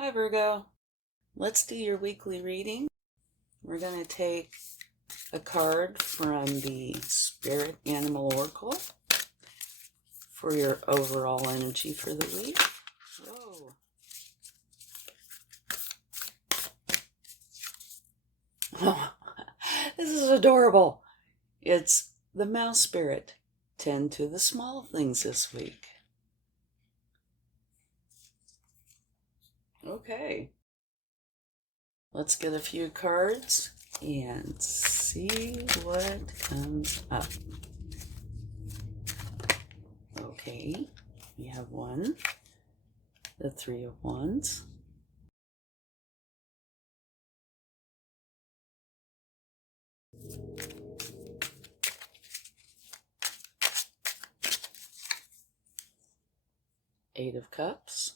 Hi Virgo, let's do your weekly reading. We're going to take a card from the Spirit Animal Oracle for your overall energy for the week. Whoa. Oh, this is adorable. It's the Mouse Spirit. Tend to the small things this week. Okay. Let's get a few cards and see what comes up. Okay, we have one, the Three of Wands, Eight of Cups,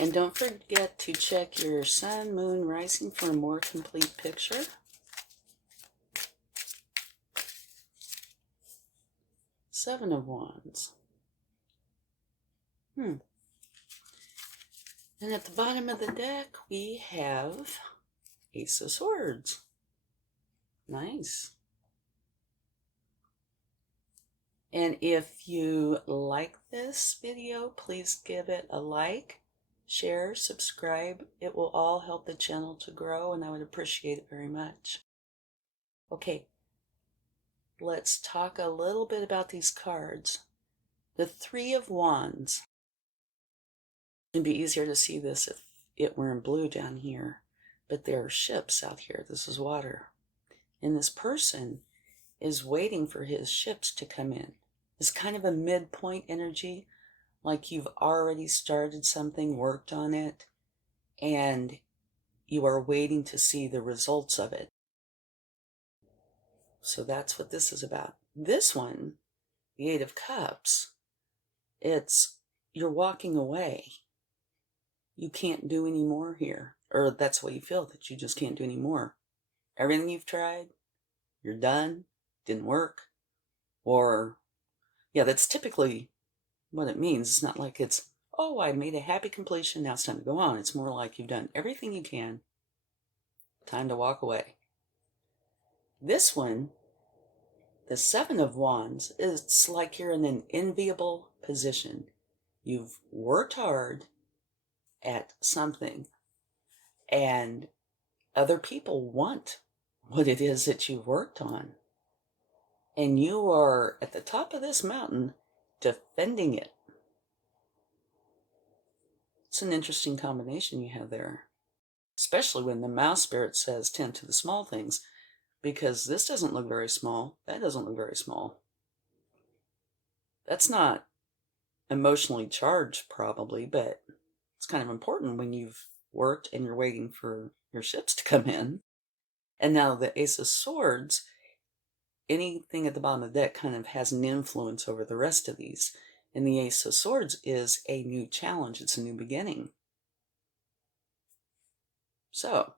and don't forget to check your sun, moon, rising for a more complete picture. Seven of Wands. And at the bottom of the deck, we have Ace of Swords. Nice. And if you like this video, please give it a like, share, subscribe. It will all help the channel to grow, and I would appreciate it very much. Okay, let's talk a little bit about these cards. The Three of Wands. It'd be easier to see this if it were in blue down here, but there are ships out here. This is water. And this person is waiting for his ships to come in. It's kind of a midpoint energy, like you've already started something, worked on it, and you are waiting to see the results of it. So that's what this is about. This one, the Eight of Cups, it's you're walking away. You can't do any more here. Or that's what you feel, that you just can't do any more. Everything you've tried, you're done, didn't work. Or, yeah, that's typically what it means. It's not like it's, oh, I made a happy completion, now it's time to go on. It's more like you've done everything you can. Time to walk away. This one, the Seven of Wands, it's like you're in an enviable position. You've worked hard at something, and other people want what it is that you've worked on. And you are at the top of this mountain defending it. It's an interesting combination you have there, especially when the Mouse Spirit says tend to the small things, because this doesn't look very small. That doesn't look very small. That's not emotionally charged, probably, but it's kind of important when you've worked and you're waiting for your ships to come in. And now the Ace of Swords, anything at the bottom of the deck kind of has an influence over the rest of these. And the Ace of Swords is a new challenge. It's a new beginning. So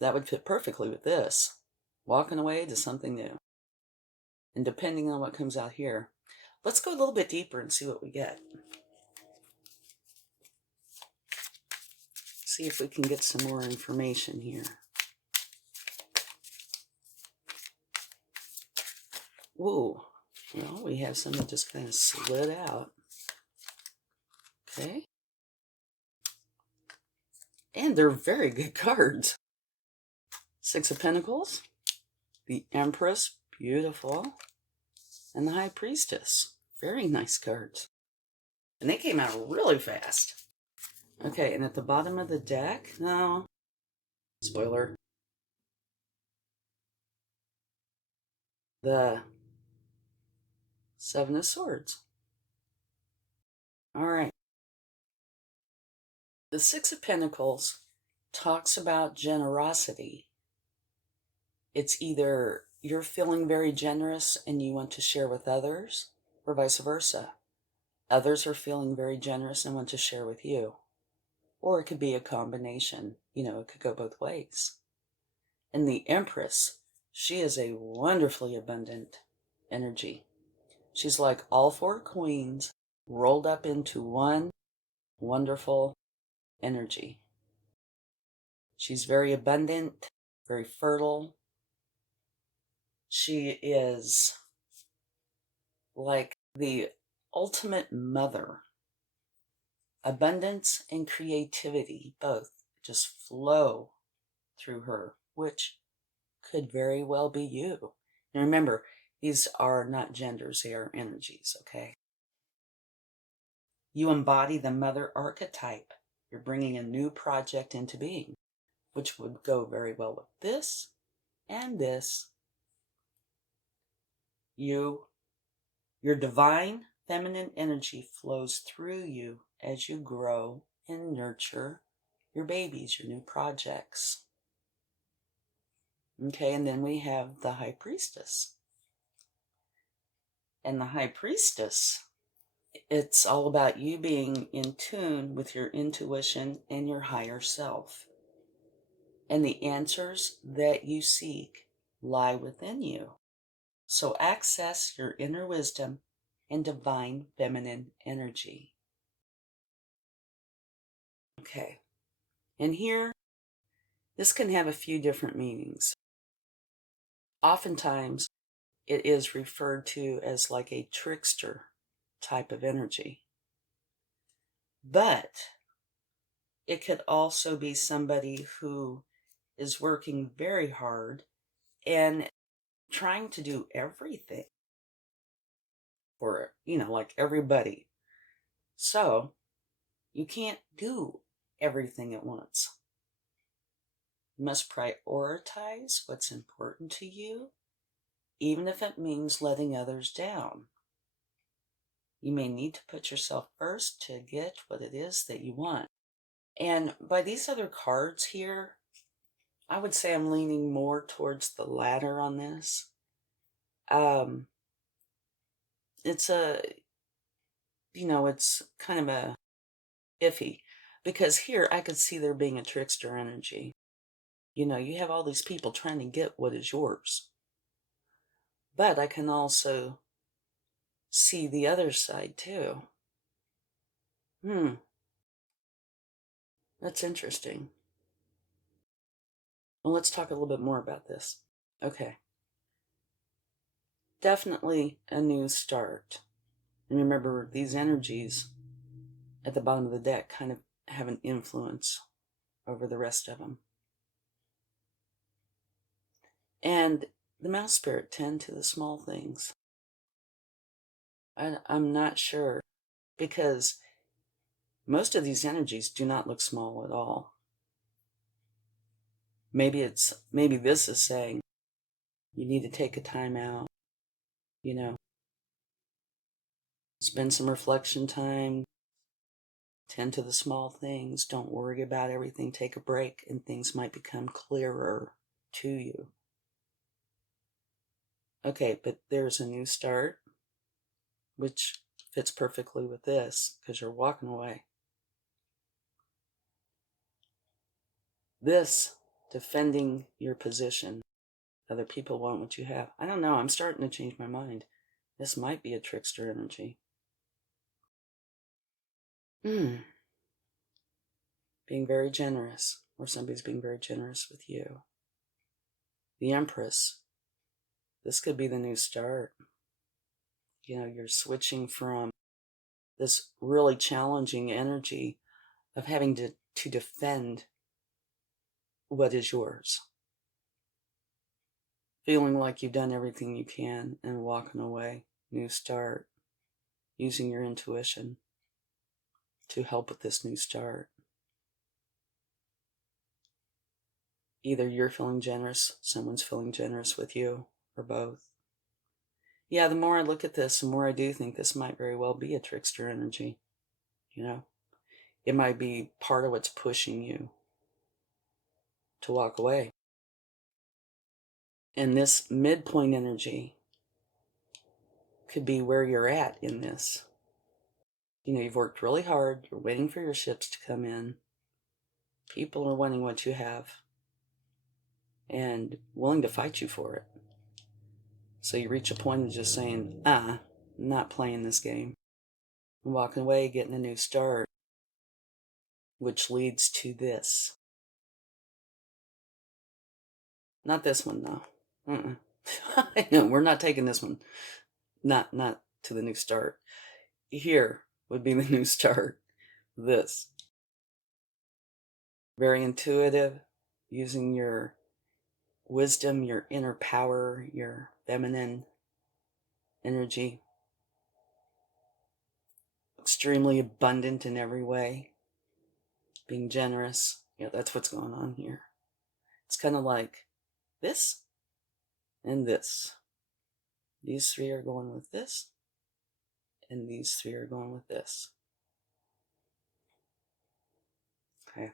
that would fit perfectly with this. Walking away to something new. And depending on what comes out here, let's go a little bit deeper and see what we get. See if we can get some more information here. Whoa. Well, we have some that just kind of slid out. Okay. And they're very good cards. Six of Pentacles, the Empress, beautiful, and the High Priestess. Very nice cards. And they came out really fast. Okay, and at the bottom of the deck, no, spoiler, the Seven of Swords. All right. The Six of Pentacles talks about generosity. It's either you're feeling very generous and you want to share with others, or vice versa. Others are feeling very generous and want to share with you. Or it could be a combination. You know, it could go both ways. And the Empress, She is a wonderfully abundant energy. She's like all four queens rolled up into one wonderful energy. She's very abundant, very fertile. She is like the ultimate mother. Abundance and creativity both just flow through her, which could very well be you. And remember, these are not genders, they are energies, okay? You embody the mother archetype. You're bringing a new project into being, which would go very well with this and this. Your divine feminine energy flows through you as you grow and nurture your babies, your new projects. Okay, and then we have the High Priestess. And the High Priestess, it's all about you being in tune with your intuition and your higher self. And the answers that you seek lie within you. So access your inner wisdom and divine feminine energy. Okay. And here, this can have a few different meanings. Oftentimes, it is referred to as like a trickster type of energy. But it could also be somebody who is working very hard and trying to do everything for, like everybody. So you can't do everything at once. You must prioritize what's important to you, even if it means letting others down. You may need to put yourself first to get what it is that you want. And by these other cards here, I would say I'm leaning more towards the latter on this. It's it's kind of a iffy, because here I could see there being a trickster energy. You have all these people trying to get what is yours. But I can also see the other side too. That's interesting. Well, let's talk a little bit more about this. Okay. Definitely a new start. And remember, these energies at the bottom of the deck kind of have an influence over the rest of them. And the mouse spirit tend to the small things. I'm not sure, because most of these energies do not look small at all. Maybe this is saying you need to take a time out, spend some reflection time, tend to the small things, don't worry about everything, take a break, and things might become clearer to you. Okay, but there's a new start, which fits perfectly with this, because you're walking away. This, defending your position. Other people want what you have. I don't know, I'm starting to change my mind. This might be a trickster energy. Being very generous, or somebody's being very generous with you. The Empress. This could be the new start. You're switching from this really challenging energy of having to defend what is yours. Feeling like you've done everything you can and walking away. New start. Using your intuition to help with this new start. Either you're feeling generous, someone's feeling generous with you, or both. Yeah, the more I look at this, the more I do think this might very well be a trickster energy. It might be part of what's pushing you to walk away. And this midpoint energy could be where you're at in this. You've worked really hard, you're waiting for your ships to come in. People are wanting what you have and willing to fight you for it. So you reach a point of just saying, not playing this game. And walking away, getting a new start, which leads to this. Not this one, though. No, we're not taking this one. Not to the new start. Here would be the new start. This. Very intuitive, using your wisdom, your inner power, your feminine energy. Extremely abundant in every way. Being generous. Yeah, that's what's going on here. It's kind of like this and this. These three are going with this, and these three are going with this. Okay.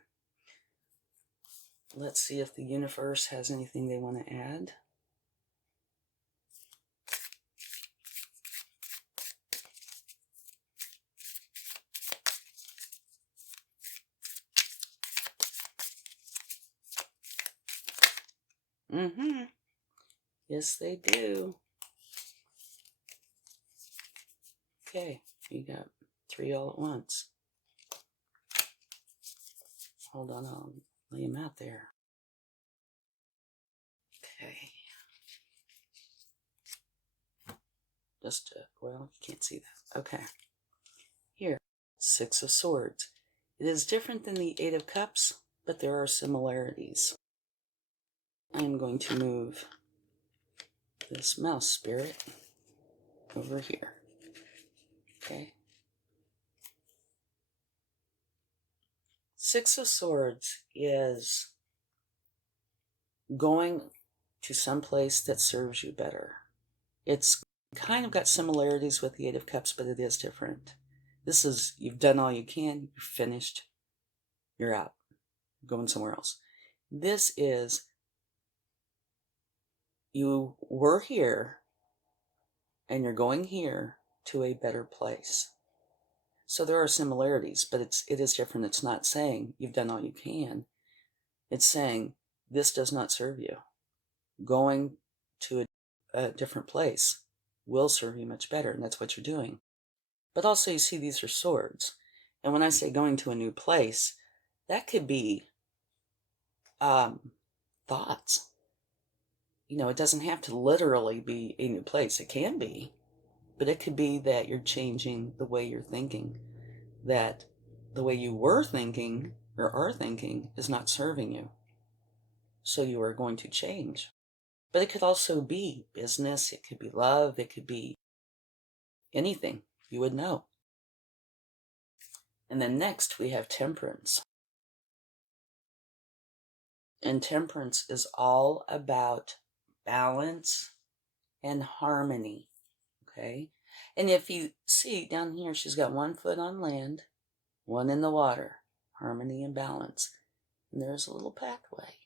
Let's see if the universe has anything they want to add. Yes, they do. Okay, you got three all at once. Hold on, I'll lay them out there. Okay. Well, you can't see that. Okay. Here, Six of Swords. It is different than the Eight of Cups, but there are similarities. I am going to move this mouse spirit over here. Okay. Six of Swords is going to some place that serves you better. It's kind of got similarities with the Eight of Cups, but it is different. This is, you've done all you can, you're finished, you're out, you're going somewhere else. This is, you were here, and you're going here to a better place. So there are similarities, but it is different. It's not saying you've done all you can. It's saying this does not serve you. Going to a different place will serve you much better, and that's what you're doing. But also, you see, these are swords. And when I say going to a new place, that could be thoughts. You know, it doesn't have to literally be a new place. It can be. But it could be that you're changing the way you're thinking. That the way you were thinking or are thinking is not serving you. So you are going to change. But it could also be business. It could be love. It could be anything you would know. And then next we have Temperance. And Temperance is all about balance and harmony. Okay? And if you see down here, she's got one foot on land, one in the water. Harmony and balance. And there's a little pathway.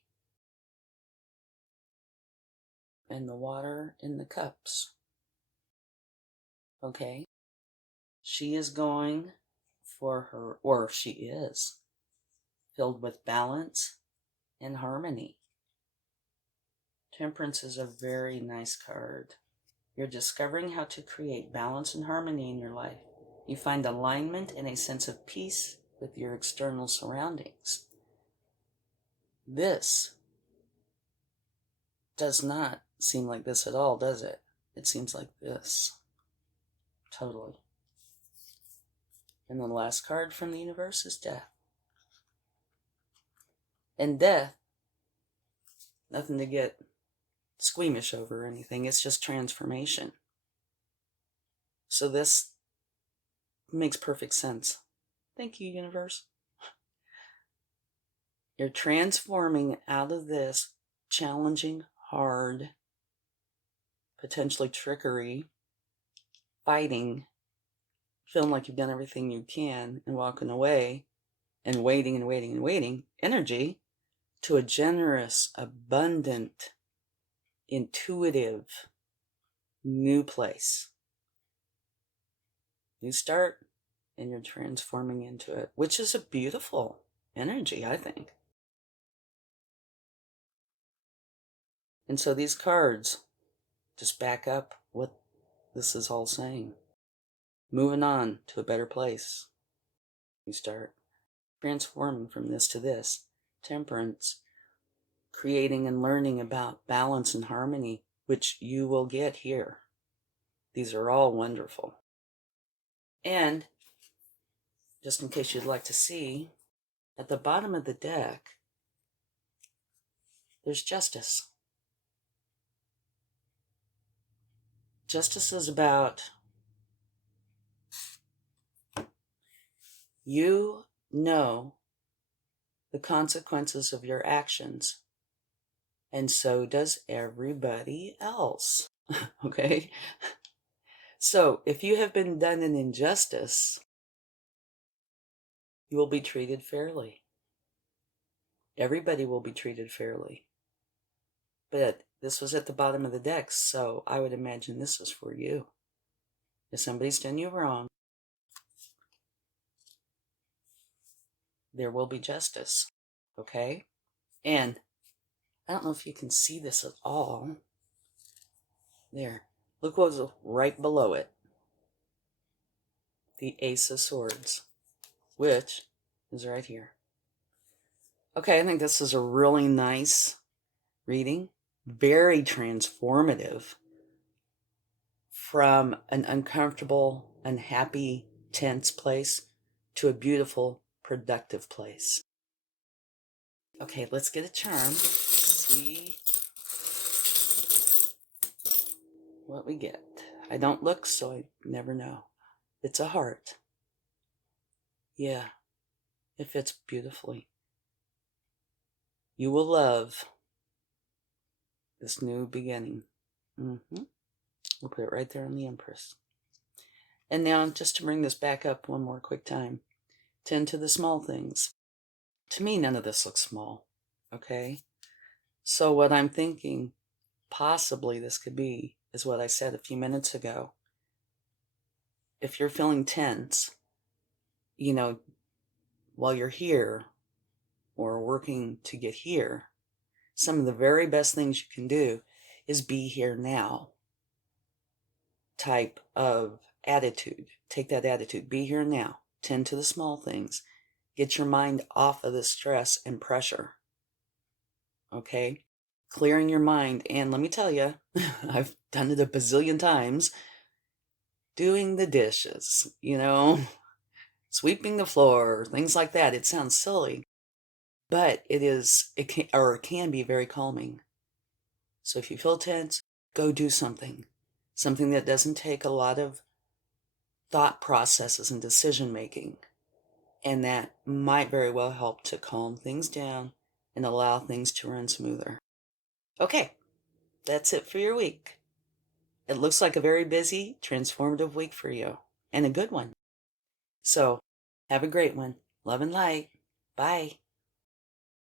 And the water in the cups. Okay? She is going for her, or she is, filled with balance and harmony. Temperance is a very nice card. You're discovering how to create balance and harmony in your life. You find alignment and a sense of peace with your external surroundings. This does not seem like this at all, does it? It seems like this. Totally. And the last card from the universe is Death. And death, nothing to get squeamish over or anything. It's just transformation. So this makes perfect sense. Thank you, universe. You're transforming out of this challenging, hard, potentially trickery, fighting, feeling like you've done everything you can and walking away and waiting and waiting and waiting energy to a generous, abundant, intuitive, new place. You start and you're transforming into it, which is a beautiful energy, I think. And so these cards just back up what this is all saying. Moving on to a better place. You start transforming from this to this. Temperance. Creating and learning about balance and harmony, which you will get here. These are all wonderful. And just in case you'd like to see, at the bottom of the deck, there's justice. Justice is about you know the consequences of your actions, and so does everybody else. Okay? So if you have been done an injustice, you will be treated fairly. Everybody will be treated fairly. But this was at the bottom of the deck, so I would imagine this is for you. If somebody's done you wrong, there will be justice. Okay? And I don't know if you can see this at all. There. Look what was right below it. The Ace of Swords, which is right here. Okay, I think this is a really nice reading. Very transformative from an uncomfortable, unhappy, tense place to a beautiful, productive place. Okay, let's get a charm. See what we get. I don't look, so I never know. It's a heart. Yeah, it fits beautifully. You will love this new beginning. We'll put it right there on the Empress. And now, just to bring this back up one more quick time, tend to the small things. To me, none of this looks small, okay? So what I'm thinking possibly this could be is what I said a few minutes ago. If you're feeling tense, while you're here or working to get here, some of the very best things you can do is be here now type of attitude. Take that attitude. Be here now. Tend to the small things. Get your mind off of the stress and pressure. Okay? Clearing your mind. And let me tell you, I've done it a bazillion times. Doing the dishes, sweeping the floor, things like that. It sounds silly, but it can be very calming. So if you feel tense, go do something that doesn't take a lot of thought processes and decision making. And that might very well help to calm things down and allow things to run smoother. Okay, that's it for your week. It looks like a very busy, transformative week for you, and a good one. So, have a great one. Love and light. Bye.